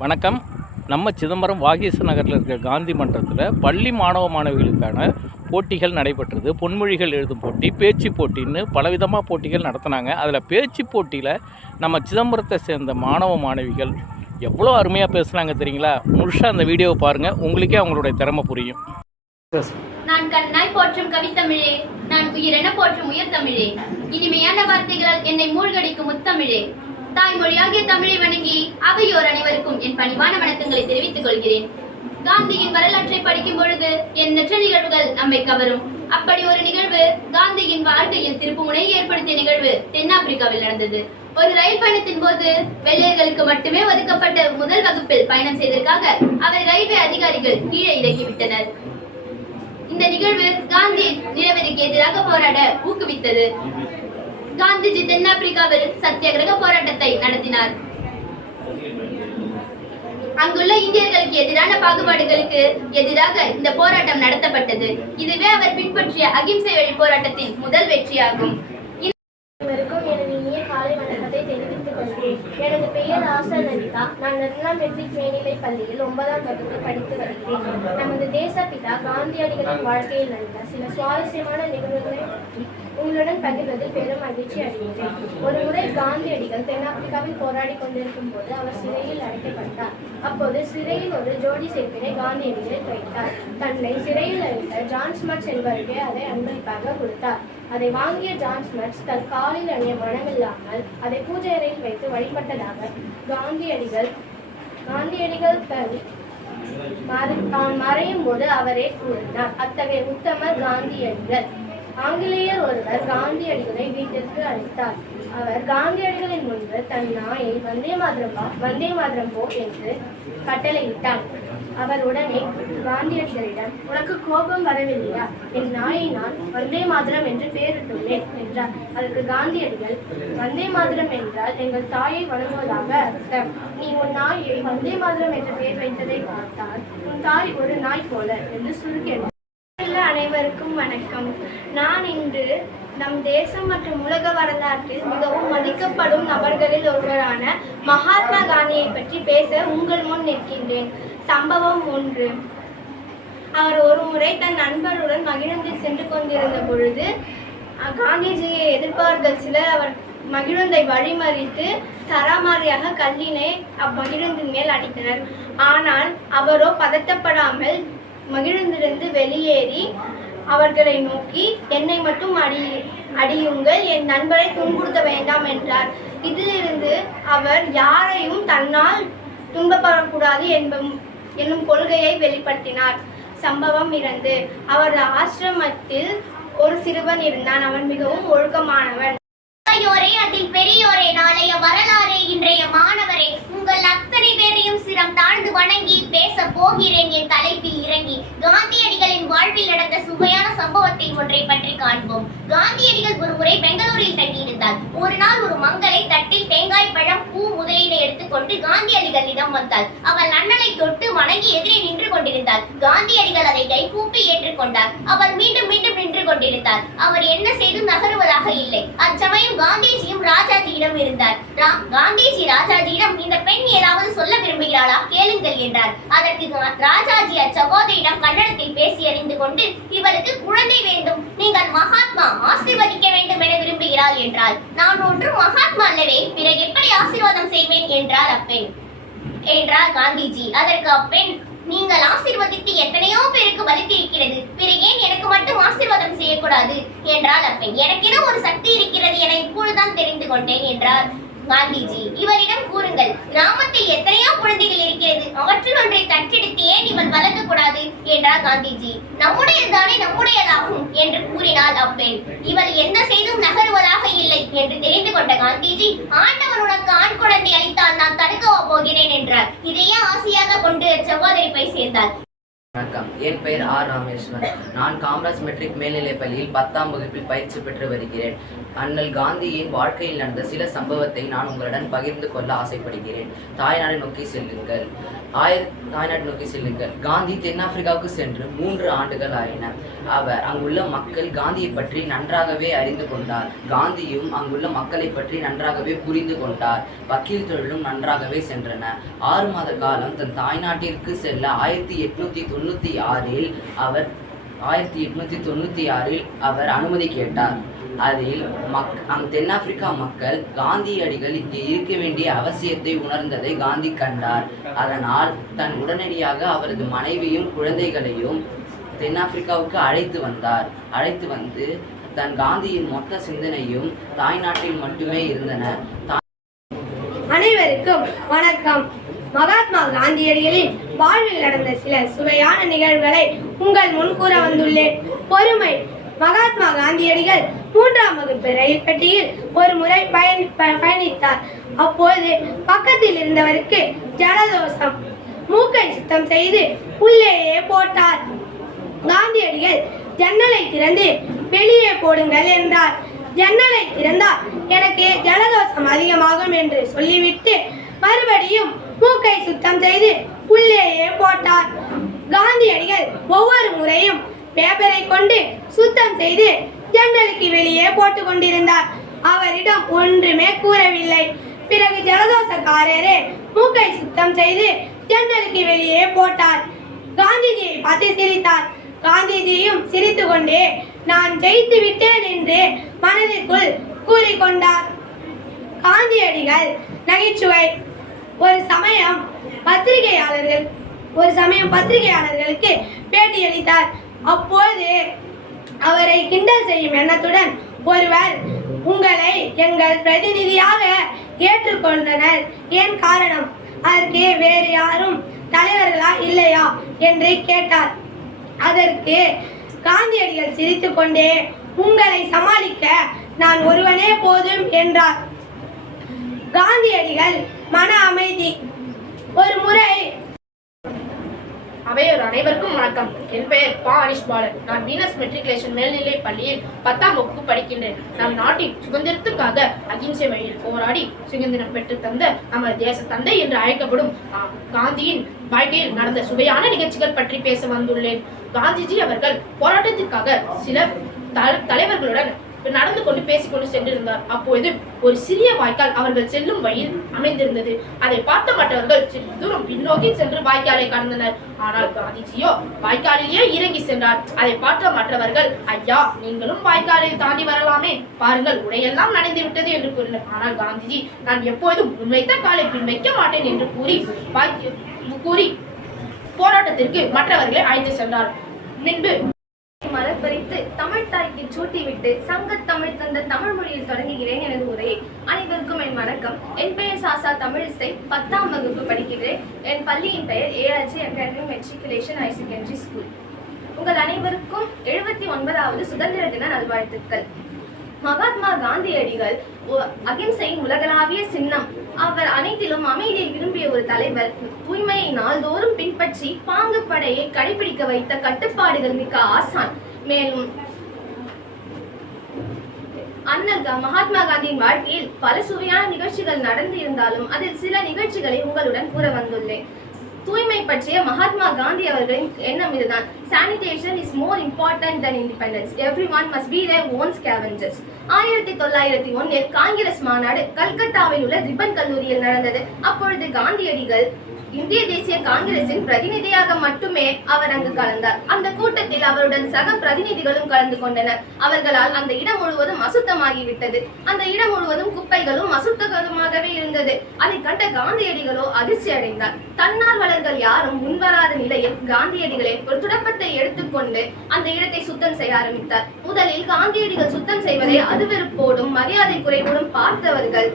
வணக்கம். நம்ம சிதம்பரம் வாகீச நகரில் இருக்கிற காந்தி மன்றத்தில் பள்ளி மாணவ மாணவிகளுக்கான போட்டிகள் நடைபெற்றது. பொன்மொழிகள் எழுதும் போட்டி, பேச்சு போட்டின்னு பலவிதமாக போட்டிகள் நடத்தினாங்க. அதில் பேச்சு போட்டியில் நம்ம சிதம்பரத்தை சேர்ந்த மாணவ மாணவிகள் எவ்வளோ அருமையாக பேசுனாங்க தெரியுங்களா? முழுசாக அந்த வீடியோவை பாருங்கள், உங்களுக்கே அவங்களுடைய திறமை புரியும். நான் கண்ணாய் போற்றும் கவித்தமிழே, நான் உயிரென போற்றும் உயர் தமிழே, இனிமையான வார்த்தைகளால் என்னை மூழ்கடிக்கும் முத்தமிழே, தாய்மொழியாகிய தமிழை வணங்கி அவையோர் அனைவருக்கும் என் பணிவான வணக்கங்களை தெரிவித்துக் கொள்கிறேன். காந்தியின் வரலாற்றை படிக்கும் பொழுது எண்ணற்ற நிகழ்வுகள் நம்மை கவரும். அப்படி ஒரு நிகழ்வு காந்தியின் வாழ்க்கையில் திருப்புமுனை ஏற்படுத்திய நிகழ்வு தென்னாப்பிரிக்காவில் நடந்தது. ஒரு ரயில் பயணத்தின் போது வெள்ளையர்களுக்கு மட்டுமே ஒதுக்கப்பட்ட முதல் வகுப்பில் பயணம் செய்ததற்காக அவரை ரயில்வே அதிகாரிகள் கீழே இறக்கிவிட்டனர். இந்த நிகழ்வு காந்தி நிலவரிக்கு எதிராக போராட ஊக்குவித்தது. காந்திஜி தென்னாப்பிரிக்காவில் சத்தியாகிரக போராட்டத்தை நடத்தினார். அங்குள்ள இந்தியர்களுக்கு எதிரான பாகுபாடுகளுக்கு எதிராக இந்த போராட்டம் நடத்தப்பட்டது. இதுவே அவர் பின்பற்றிய அகிம்சை வழி போராட்டத்தின் முதல் வெற்றியாகும். எனது பெயர் ஆசலலிதா. நான் நிர்மலா மெட்ரிக் மேல்நிலைப் பள்ளியில் 9ஆம் வகுப்பு படித்து வருகிறேன். நமது தேசப்பிதா காந்தியடிகளின் வாழ்க்கையில் நடந்த சில சுவாரஸ்யமான நிகழ்வுகளை பற்றி உங்களுடன் பகிர்வதில் பெரும் மகிழ்ச்சி அடைகிறேன். ஒரு முறை காந்தியடிகள் தென்னாப்பிரிக்காவில் போராடி கொண்டிருக்கும் போது அவர் சிறையில் அடைக்கப்பட்டார். அப்போது சிறையில் ஒரு ஜோடி செருப்பினை காந்தியடிகள் வைத்தார். தன்னை சிறையில் அடைத்த ஜான் ஸ்மட்ஸ் என்பவருக்கு அதை அன்பளிப்பாக கொடுத்தார். அதை வாங்கிய ஜான் ஸ்மட்ஸ் தன் காலில் அணிய மனமில்லாமல் அதை பூஜை அறையில் வைத்து வழிபட்டதாக காந்தியடிகள் தான் மறையும் போது அவரே கூறினார். அத்தகைய உத்தமர் காந்தியடிகள். ஆங்கிலேயர் ஒருவர் காந்தியடிகளை வீட்டிற்கு அழைத்தார். அவர் காந்தியடிகளின் முன்பு தன் நாயை வந்தே மாதரம் போ என்று கட்டளையிட்டார். அவர் உடனே காந்தியடிகளிடம், உனக்கு கோபம் வரவில்லையா? என் நாயை நான் வந்தே மாதரம் என்று பெயரிட்டுள்ளேன் என்றார். அதற்கு காந்தியடிகள், வந்தே மாதரம் என்றால் எங்கள் தாயை வணங்குவதாக அர்த்தம். நீ உன் நாயை வந்தே மாதரம் என்று பெயர் வைத்ததை பார்த்தால் உன் தாய் ஒரு நாய் போல என்று சுருக்கி. அனைவருக்கும் வணக்கம். நான் இன்று நம் தேசம் மற்றும் உலக வரலாற்றில் மிகவும் மதிக்கப்படும் நபர்களில் ஒருவரான மகாத்மா காந்தியை பற்றி பேச உங்கள் முன் நிற்கின்றேன். சம்பவம் 1. அவர் ஒரு முறை தன் நண்பருடன் மகிழுந்தில் சென்று கொண்டிருந்த பொழுது காந்திஜியை எதிர்ப்பவர்கள் சிலர் அவர் மகிழுந்தை வழிமறித்து சராமாரியாக கல்லினை அம்மகிழுந்தின் மேல் அடித்தனர். ஆனால் அவரோ பதட்டப்படாமல் மகிழுந்திலிருந்து வெளியேறி அவர்களை நோக்கி, என்னை மட்டும் அடியுங்கள், என் நண்பரை துன்புறுத்த வேண்டாம் என்றார். இதிலிருந்து அவர் யாரையும் தன்னால் துன்பப்படக்கூடாது என்னும் கொள்கையை வெளிப்படுத்தினார். சம்பவம் 2. அவரது ஆசிரமத்தில் ஒரு சிறுவன் இருந்தான். அவன் மிகவும் ஒழுக்கமானவன். அதில் பெரியோரே, நாளைய வரலாறு, இன்றைய மாணவரே, உங்கள் அத்தனை பேரையும் சிரம் தாழ்ந்து வணங்கி பேச போகிறேன். என் தலைப்பில் இறங்கி காந்தியடிகளின் வாழ்வில் நடந்த சுவையான சம்பவத்தை ஒன்றை பற்றி காண்போம். காந்தியடிகள் ஒரு முறை பெங்களூரில் தங்கியிருந்தார். ஒரு நாள் ஒரு மங்களை தட்டில் தேங்காய், பழம், பூ முதலியனை எடுத்துக்கொண்டு காந்தியடிகளிடம் வந்தாள். அவள் அண்ணனை தொட்டு வணங்கி எதிரே நின்று கொண்டிருந்தாள். காந்தியடிகள் அதை கை கூப்பி ஏற்றுக்கொண்டார். அவள் மீண்டும் மீண்டும் நின்று கொண்டிருந்தார். அவர் என்ன செய்தும் நகருவதாக இல்லை. அச்சமயம் காந்திஜியும் ராஜாஜியிடம் இருந்தார். காந்திஜி ராஜாஜியிடம், இந்த பெண் ஏதாவது சொல்ல விரும்புகிறாளா? கேளுங்கள் என்றார். அதற்கு ராஜாஜி அச்சகோதரியிடம் கன்னடத்தில் பேசி அறிந்து கொண்டு, இவளுக்கு குழந்தை வேண்டும், நீங்கள் மகாத்மா ஆசீர்வதிக்க வேண்டும் என விரும்புகிறாள் என்றார். நான் ஒன்றும் மகாத்மா அல்லவே, பிறகு எப்படி ஆசீர்வாதம் செய்வேன் என்றார் காந்திஜி. அதற்கு அப்பெண், நீங்கள் ஆசீர்வதித்து எத்தனையோ பேருக்கு வலித்திருக்கிறது, பிறகு ஏன் எனக்கு மட்டும் ஆசீர்வாதம் செய்யக்கூடாது என்றால் அப்பெண். எனக்கென ஒரு சக்தி இருக்கிறது என இப்பொழுதுதான் தெரிந்து கொண்டேன் என்றார் காந்திஜி. இவரிடம் கூறுங்கள், கிராமத்தில் எத்தனையோ குழந்தைகள் இருக்கிறது, அவற்றில் ஒன்றை தற்றெடுத்து ஏன் இவள் வளர்க்க கூடாது என்றார் காந்திஜி. நம்முடையதுதானே நம்முடையதாகும் என்று கூறினாள் அப்பெண். இவள் என்ன செய்தும் நகருவதாக இல்லை என்று தெரிந்து கொண்ட காந்திஜி, ஆண்டவர் உனக்கு ஆண் குழந்தை அளித்தால் நான் தடுக்கவா போகிறேன் என்றார். இதையே ஆசையாக கொண்டு சகோதரி போய் சேர்ந்தார். வணக்கம். என் பெயர் ஆர் ராமேஸ்வரன். நான் காமராஜ் மெட்ரிக் மேல்நிலைப் பள்ளியில் 10ஆம் வகுப்பில் பயிற்சி பெற்று வருகிறேன். அண்ணல் காந்தியின் வாழ்க்கையில் நடந்த சில சம்பவத்தை நான் உங்களுடன் பகிர்ந்து கொள்ள ஆசைப்படுகிறேன். தாய்நாடு நோக்கி செல்லுங்கள். காந்தி தென்னாப்பிரிக்காவுக்கு சென்று 3 ஆண்டுகள் ஆயின. அவர் அங்குள்ள மக்கள் காந்தியை பற்றி நன்றாகவே அறிந்து கொண்டார். காந்தியும் அங்குள்ள மக்களை பற்றி நன்றாகவே புரிந்து கொண்டார். வக்கீல் தொழிலும் நன்றாகவே சென்றன. 6 மாத காலம் தன் தாய்நாட்டிற்கு செல்ல 1896இல் அவர் அனுமதி கேட்டார். அதில் தென்னாப்பிரிக்கா மக்கள் காந்தியடிகள் இங்கே இருக்க வேண்டிய அவசியத்தை உணர்ந்ததை காந்தி கண்டார். அதனால் உடனடியாக அவரது மனைவியும் குழந்தைகளையும் தென்னாப்பிரிக்காவுக்கு அழைத்து வந்து தன் காந்தியின் மொத்த சிந்தனையும் தாய்நாட்டில் மட்டுமே இருந்தன. அனைவருக்கும் வணக்கம். மகாத்மா காந்தியடிகளின் வாழ்வில் நடந்த சில சுவையான நிகழ்வுகளை உங்கள் முன் கூற வந்துள்ளேன். பொறுமை. மகாத்மா காந்தியடிகள் 3ஆம் வகுப்பு ரயில் பெட்டியில் ஒரு முறை பயணித்தார். அப்போது பக்கத்தில் இருந்தவருக்கு ஜலதோஷம். மூக்கை சுத்தம் செய்து உள்ளேயே போட்டார். காந்தியடிகள் ஜன்னலை திறந்து வெளியே போடுங்கள் என்றார். ஜன்னலை திறந்தால் எனக்கு ஜலதோஷம் அதிகமாகும் என்று சொல்லிவிட்டு மறுபடியும் மூக்கை சுத்தம் செய்து உள்ளேயே போட்டார். காந்தியடிகள் ஒவ்வொரு முறையும் பேப்பரை கொண்டு சுத்தம் செய்து ஜன்னலுக்கு வெளியே போட்டு கொண்டிருந்தார். அவரிடம் ஒன்றுமே கூறவில்லை. பிறகு ஜலதோஷக்காரரே மூக்கை சுத்தம் செய்து ஜன்னலுக்கு வெளியே போட்டார். காந்திஜியை பார்த்து சிரித்தார். காந்திஜியும் சிரித்து கொண்டே நான் ஜெயித்து விட்டேன் என்று மனதிற்குள் கூறிக்கொண்டார். காந்தியடிகள் நகைச்சுவை. ஒரு சமயம் பத்திரிகையாளர்களுக்கு பேட்டியளித்தார். அப்போது அவரை கிண்டல் செய்யும் எண்ணத்துடன் ஒருவர், உங்களை எங்கள் பிரதிநிதியாக ஏற்றுக்கொண்டனர், ஏன் காரணம்? அதற்கு வேறு யாரும் தலைவர்களா இல்லையா என்று கேட்டார். அதற்கு காந்தியடிகள் சிரித்து கொண்டே உங்களை சமாளிக்க நான் ஒருவனே போதும் என்றார். காந்தியடிகள் மன அமைதி. ஒரு முறை அவையோர் அனைவருக்கும் வணக்கம். என் பெயர் அனிஷ் பாலன். நான் வீனஸ் மெட்ரிகுலேஷன் மேல்நிலை பள்ளியில் 10ஆம் வகுப்பு படிக்கின்றேன். நம் நாட்டின் சுதந்திரத்துக்காக அகிம்சை வழியில் போராடி சுதந்திரம் பெற்று தந்த நமது தேச தந்தை என்று அழைக்கப்படும் காந்தியின் வாழ்க்கையில் நடந்த சுவையான நிகழ்ச்சிகள் பற்றி பேச வந்துள்ளேன். காந்திஜி அவர்கள் போராட்டத்திற்காக சில தலைவர்களுடன் நடந்து கொண்டு பேசிக்கொண்டு சென்றிருந்தார். அப்போது ஒரு சிறிய வாய்க்கால் அவர்கள் செல்லும் வழியில் அமைந்திருந்தது. அதை பார்த்த மற்றவர்கள் சிறிது தூரம் பின்னோக்கி சென்று வாய்க்காலை கடந்தனர். ஆனால் காந்திஜியோ வாய்க்காலிலேயே இறங்கி சென்றார். அதை பார்த்த மற்றவர்கள், ஐயா, நீங்களும் வாய்க்காலில் தாண்டி வரலாமே, பாருங்கள் உடையெல்லாம் நனைந்து விட்டது என்று கூறினர். ஆனால் காந்திஜி, நான் எப்போதும் முன்வைத்த காலை பின் வைக்க மாட்டேன் என்று கூறி போராட்டத்திற்கு மற்றவர்களை அழைத்து சென்றார். முன்பு மலர் பறித்து தமிழ் தாய்க்கு சூட்டிவிட்டு சங்கத் தமிழ் தந்த தமிழ் மொழியில் தொடங்குகிறேன் எனது உரையை. அனைவருக்கும் என் வணக்கம். என் பெயர் சாசா தமிழிசை. 10ஆம் வகுப்பு படிக்கிறேன். என் பள்ளியின் பெயர் ARG academy matriculation higher secondary school. உங்கள் அனைவருக்கும் 79வது சுதந்திர தின நல்வாழ்த்துக்கள். மகாத்மா காந்தியடிகள் அகிம்சையின் உலகளாவிய சின்னம். அவர் அனைத்திலும் அமைதியை விரும்பிய ஒரு தலைவர். தூய்மையை நாள்தோறும் பின்பற்றி பாங்குப்படையை கடைபிடிக்க வைத்த கட்டுப்பாடுகள் மிக்க ஆசான். மேலும் அண்ணல் மகாத்மா காந்தியின் வாழ்க்கையில் பல சுவையான நிகழ்ச்சிகள் நடந்து இருந்தாலும் அதில் சில நிகழ்ச்சிகளை உங்களுடன் கூற வந்துள்ளேன். தூய்மை பற்றிய மகாத்மா காந்தி அவர்களின் எண்ணம் இதுதான். Sanitation is more important than independence. Everyone must be their own scavengers. 1901 Congress மாநாடு கல்கத்தாவில் உள்ள ரிப்பன் கல்லூரியில் நடந்தது. அப்பொழுது காந்தியடிகள் இந்திய தேசிய காங்கிரசின் பிரதிநிதியாக மட்டுமே அவர் அங்கு கலந்தார். அந்த கூட்டத்தில் அவருடன் சக பிரதிநிதிகளும் கலந்து கொண்டனர். அவர்களால் அந்த இடம் முழுவதும் அசுத்தமாகிவிட்டது. அந்த இடம் முழுவதும் குப்பைகளும் அசுத்தகரமாகவே இருந்தது. அதை கண்ட காந்தியடிகளோ அதிர்ச்சி அடைந்தார். தன்னார்வலர்கள் யாரும் முன்வராத நிலையில் காந்தியடிகளே ஒரு துடப்பத்தை எடுத்துக்கொண்டு அந்த இடத்தை சுத்தம் செய்ய ஆரம்பித்தார். முதலில் காந்தியடிகள் சுத்தம் செய்வதை அருவருப்போடும் மரியாதை குறைவோடும் பார்த்தவர்கள்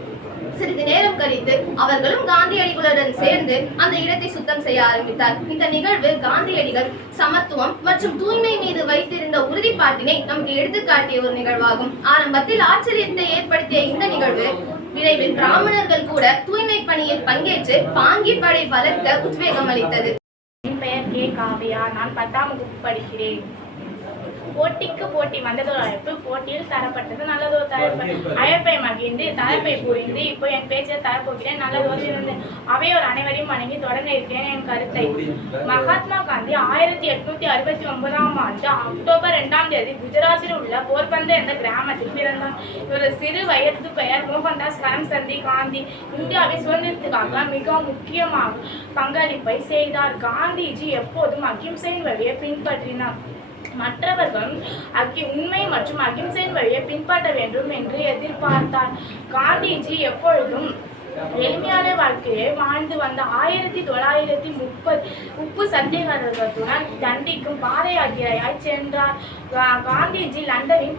சிறிது நேரம் கழித்து அவர்களும் காந்தியடிகளுடன் சேர்ந்து அந்த இடத்தை சுத்தம் செய்ய ஆரம்பித்தார். இந்த நிகழ்வு காந்தியடிகள் சமத்துவம் மற்றும் தூய்மை மீது வைத்திருந்த உறுதிப்பாட்டினை நமக்கு எடுத்துக்காட்டிய ஒரு நிகழ்வாகும். ஆரம்பத்தில் ஆச்சரியத்தை ஏற்படுத்திய இந்த நிகழ்வு விரைவில் பிராமணர்கள் கூட தூய்மை பணியில் பங்கேற்று பாங்கி படை வளர்க்க உத்வேகம் அளித்தது. என் பெயர் கே காவியா. நான் 10ஆம் வகுப்பு படிக்கிறேன். போட்டிக்கு போட்டி வந்ததொரு அழைப்பு, போட்டியில் தரப்பட்டது நல்லதொரு தலைப்பு. அழைப்பை மகிழ்ந்து தலைப்பை புரிந்து இப்போ என் பேச்சில் தரப்போகிறேன். நல்லதொரு இருந்து அவையோர் அனைவரையும் வணங்கி தொடங்க இருக்கிறேன் என் கருத்தை. மகாத்மா காந்தி 1869ஆம் ஆண்டு அக்டோபர் 2ஆம் தேதி குஜராத்தில் உள்ள போர்பந்தர் என்ற கிராமத்தில் பிறந்தார். இவரது சிறு வயது பெயர் மோகன்தாஸ் கரம்சந்த் காந்தி. இந்தியாவின் சுதந்திரத்துக்காக மிக முக்கியமாக பங்களிப்பை செய்தார். காந்திஜி எப்போதும் அகிம்சையின் வழியை பின்பற்றினார். மற்றவர்களும் உண்மை மற்றும் அகிம்சையின் வழியை பின்பற்ற வேண்டும் என்று எதிர்பார்த்தார். காந்திஜி எப்பொழுதும் எளிமையான வாழ்க்கையை வாழ்ந்து வந்த 1930 உப்பு சத்தியாகிரகத்துடன் தண்டிக்கும் பாத யாத்திரையாய் சென்றார். காந்திஜி லண்டனின்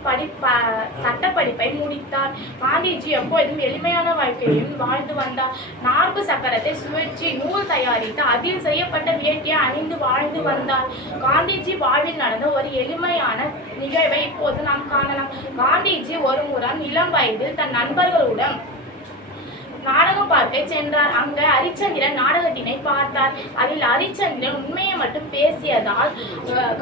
சட்டப்படிப்பை முடித்தார். காந்திஜி எப்பொழுதும் எளிமையான வாழ்க்கையும் வாழ்ந்து வந்தார். நான்கு சக்கரத்தை சுழற்சி நூல் தயாரித்து அதில் செய்யப்பட்ட வேட்டியை அணிந்து வாழ்ந்து வந்தார். காந்திஜி வாழ்வில் நடந்த ஒரு எளிமையான நிகழ்வை இப்போது நாம் காணலாம். காந்திஜி ஒரு முறை இளம் வயதில் தன் நண்பர்களுடன் நாடகம் பார்க்க சென்றார். அங்கு ஹரிச்சந்திரன் நாடகத்தினை பார்த்தார். அதில் ஹரிச்சந்திரன் உண்மையை மட்டும் பேசியதால்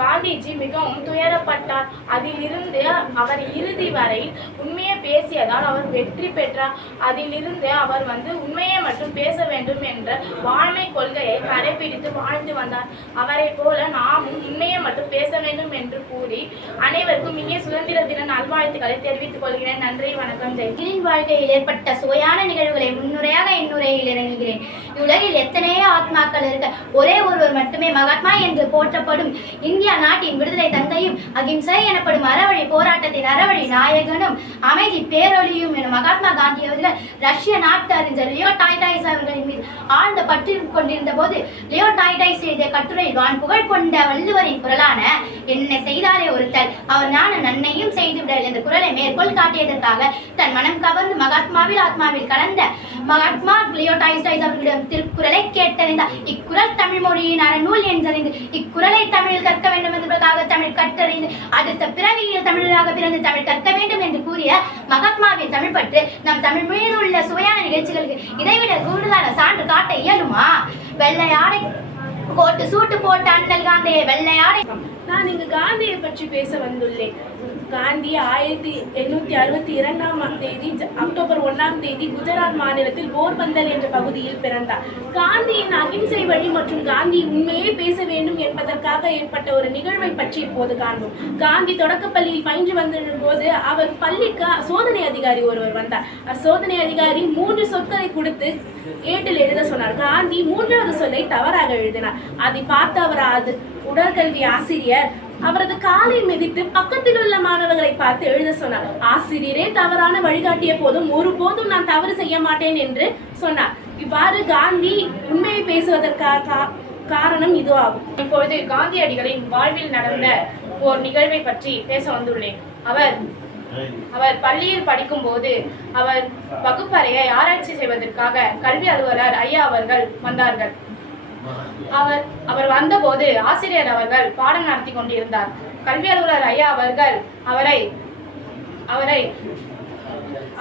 காந்திஜி மிகவும் துயரப்பட்டார். அதிலிருந்து அவர் இறுதி வரை உண்மையை பேசியதால் அவர் வெற்றி பெற்றார். அதிலிருந்து அவர் உண்மையை மட்டும் பேச வேண்டும் என்ற வாழ்மை கொள்கையை கடைபிடித்து வாழ்ந்து வந்தார். அவரை போல நாமும் உண்மையை மட்டும் பேச வேண்டும் என்று கூறி அனைவருக்கும் இனிய சுதந்திர தின நல்வாழ்த்துக்களை தெரிவித்துக் கொள்கிறேன். நன்றி, வணக்கம். ஜெய். வாழ்க்கையில் ஏற்பட்ட சுவையான நிகழ்வுகளை முன்னுரையாக இந்நுரையில் இறங்குகிறேன். உலகில் எத்தனையோ ஆத்மாக்கள் இருக்க ஒரே ஒருவர் மட்டுமே மகாத்மா என்று போற்றப்படும் இந்தியா நாட்டின் விடுதலை தந்தையும் அகிம்சை எனப்படும் அறவழி போராட்டத்தின் அறவழி நாயகனும் அமைதி பேரொழியும் என மகாத்மா காந்தி அவர்கள் ரஷ்ய நாட்டு அறிஞர் லியோ டால்ஸ்டாய் அவர்களின் மீது ஆழ்ந்த பற்று கொண்டிருந்த போது லியோ டால்ஸ்டாய் எழுதிய கட்டுரையில் வான் புகழ் கொண்ட வள்ளுவரின் குரலான என்ன செய்தாரே ஒருத்தல் அவர் ஞான நன்மையும் செய்துவிடல் என்ற குரலை மேற்கோள் காட்டியதற்காக தன் மனம் கவர்ந்து மகாத்மாவில் ஆத்மாவில் கலந்த மகாத்மா லியோ டால்ஸ்டாய் அவர்களிடம் திருக்குறளை கேட்டறிந்தார். இக்குறள் தமிழ் மொழியின் அறநூல் என்றறிந்து இக்குறளை தமிழில் கற்க வேண்டும் என்பதற்காக தமிழ் கற்றறிந்து அடுத்த பிறவியில் தமிழராக பிறந்து தமிழ் கற்க வேண்டும் என்று கூறிய மகாத்மாவின் தமிழ் பற்று நம் தமிழ் மொழியில் உள்ள சுவையான நிகழ்ச்சிகளுக்கு இதைவிட கூடுதலான சான்று காட்ட இயலுமா? வெள்ளையாடை கோட்டு சூட்டு போட்ட அண்ணல் காந்தியை வெள்ளையாடை. நான் இங்கு காந்தியை பற்றி பேச வந்துள்ளேன். காந்தி 1862ஆம் தேதி அக்டோபர் 1ஆம் தேதி குஜராத் மாநிலத்தில் போர்பந்தர் என்ற பகுதியில் பிறந்தார். காந்தியின் அகிம்சை வழி மற்றும் காந்தி உண்மையை பேச வேண்டும் என்பதற்காக ஏற்பட்ட ஒரு நிகழ்வை பற்றி இப்போது காண்போம். காந்தி தொடக்கப்பள்ளியில் பயின்று வந்திருந்த போது அவர் பள்ளிக்கு சோதனை அதிகாரி ஒருவர் வந்தார். அச்சோதனை அதிகாரி 3 சொற்களை கொடுத்து ஏட்டில் எழுத சொன்னார். காந்தி 3வது சொல்லை தவறாக எழுதினார். அதை பார்த்து அவர் உடற்கல்வி ஆசிரியர் அவரது காலை மிதித்து பக்கத்தில் உள்ள மாணவர்களை பார்த்து எழுத சொன்னார். ஆசிரியரே தவறான வழிகாட்டிய போதும் ஒருபோதும் நான் தவறு செய்ய மாட்டேன் என்று சொன்னார். இவ்வாறு காந்தி உண்மையை பேசுவதற்காக காரணம் இது ஆகும். இப்பொழுது காந்தியடிகளின் வாழ்வில் நடந்த ஒரு நிகழ்வை பற்றி பேச வந்துள்ளேன். அவர் பள்ளியில் படிக்கும் போது அவர் வகுப்பறையை ஆராய்ச்சி செய்வதற்காக கல்வி அலுவலர் ஐயா அவர்கள் வந்தார்கள். அவர் வந்தபோது ஆசிரியர் அவர்கள் பாடம் நடத்தி கொண்டிருந்தார். கல்வி அலுவலர் ஐயா அவர்கள்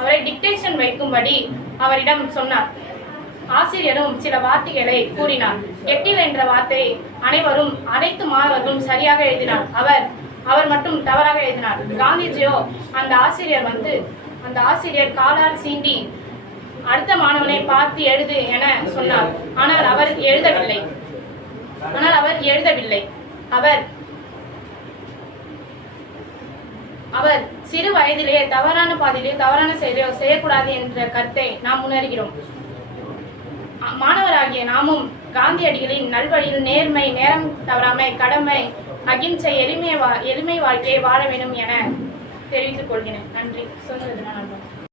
அவரை டிக்டேஷன் வைக்கும்படி அவரிடம் சொன்னார். ஆசிரியரும் சில வார்த்தைகளை கூறினார். எட்டில் என்ற வார்த்தை அனைத்து மாணவர்களும் சரியாக எழுதினார். அவர் மட்டும் தவறாக எழுதினார். காந்திஜியோ அந்த ஆசிரியர் காலால் சீண்டி அடுத்த மாணவனை பார்த்து எழுது என சொன்னார். ஆனால் அவர் எழுதவில்லை. அவர் சிறு வயதிலேயே தவறான பாதையிலே தவறான செயலையோ செய்யக்கூடாது என்ற கருத்தை நாம் உணர்கிறோம். மாணவராகிய நாமும் காந்தியடிகளின் நல்வழியில் நேர்மை, நேரம் தவறாமை, கடமை, அகிம்சை, எளிமை வாழ்க்கையை வாழ வேண்டும் என தெரிவித்துக் கொள்கிறேன். நன்றி. சொன்னது நான்